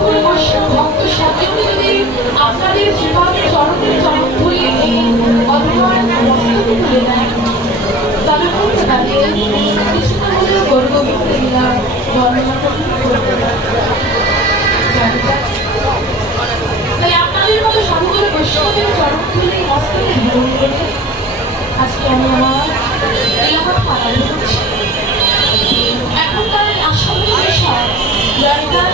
করে বৈষ্ণব ভক্ত সাধুকে যদি আপনাদের শ্রীপাদের চরণের চরণ ধরে এই অধ্যয়ন মস্তকে তুলে দেন, তবে বলতে পারে কিছুটা হলেও গৌরগোবিন্দ লীলা বর্ণনা করতে পারে। তাই আপনাদের মতো সাধু করে বৈষ্ণবের চরণ ধরে মস্তকে ধারণ করে আজকে আমি আমার এলাকা পালন করছি। এখনকার আসল বিষয় দরকার